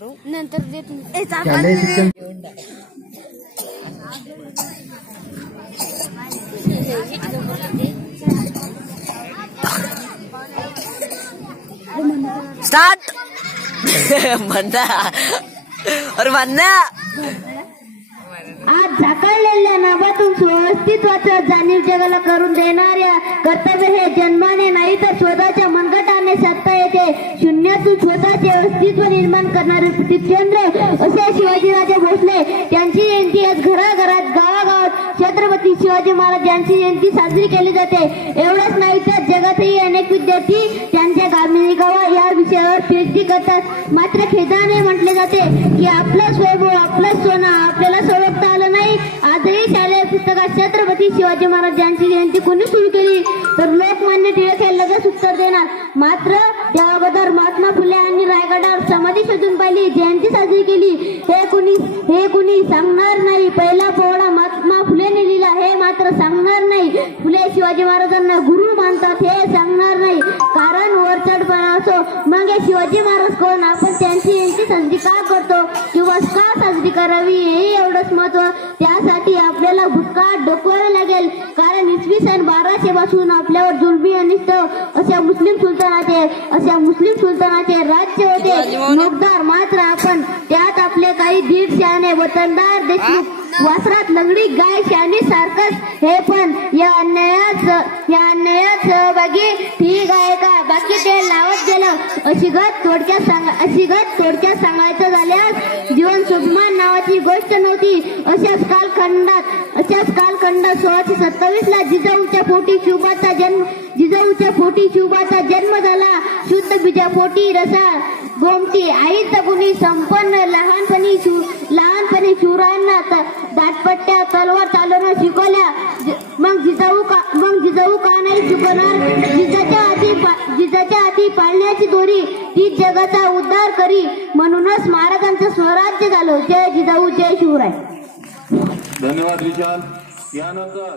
नंतर देत स्टार्ट म्हणता अरे म्हणना आज झाकळलेल्या नावातून अस्तित्वाचं जाणीव जगाला करून देणाऱ्या कर्तव्य हे जन्माने नाही तर स्वतःच्या मनगटाने शून्यातून स्वतःचे अस्तित्व निर्माण करणारे प्रदीपचंद्र असे शिवाजीराजे भोसले त्यांची जयंती आज घराघरात गावागावात छत्रपती शिवाजी महाराज यांची जयंती साजरी केली जाते. एवढंच नाही तर जगातही अनेक विद्यार्थी त्यांच्या गामिनी गावा या विषयावर पीएचडी करतात. मात्र खेदाने म्हटले जाते की आपला स्वयंभू आपला सोना आपल्याला सर्व छत्रपती शिवाजी महाराज यांची जयंती कोणी सुरू केली तर लोकमान्य टिळक हे लगेच उत्तर देणार. मात्र त्या अगोदर महात्मा फुले यांनी रायगडावर समाधी शोधून पाहिली जयंती साजरी केली. हे कुणी हे कुणी सांगणार नाही. पहिला पोवाडा महात्मा फुलेने लिहिला हे मात्र सांगणार नाही. फुले शिवाजी महाराजांना गुरु मानतात हे सांगणार नाही. कारण मग हे शिवाजी महाराज कोण? आपण त्यांची जयंती साजरी का करतो? किंवा का साजरी करावी? हे एवढंच महत्त्व. त्यासाठी आपल्याला भूतकाळ डोकवावे लागेल. कारण इसवी सन बाराशे पासून आपल्यावर जुलमी अनिष्ट अशा मुस्लिम सुलतानाचे अशा मुस्लिम सुलतानाचे राज्य होते. नोकदार मात्र आपण. त्यात आपले काही दीड शहाणे वतनदार देशमुख. वासरात लंगडी गाय शानी सारखंच. हे पण या अन्यायात अशी गत थोडक्यात सांगा अशी गत थोडक्यात सांगायचं झाल्यास जीवन सुभमान नावाची गोष्ट नव्हती. अशाच कालखंडात अशाच कालखंडात सोळाशे सत्तावीस ला जिजाऊच्या पोटी शिवबाचा जन्म जिजाऊच्या पोटी शिवबाचा जन्म झाला. शुद्ध बीजा पोटी रसा गोमटी आईच गुणी संपन्न लहानपणी शिव- लहानपणी शिवरायांना दाटपट्ट्या तलवार चालवणं शिकवल्या. मग जिजाऊ का मग जिजाऊ का नाही शिकवणार? पाळण्याची दोरी ती जगाचा उद्धार करी म्हणूनच महाराजांचं स्वराज्य झालं. जय जिजाऊ जय शिवराय. धन्यवाद विशाल यानंतर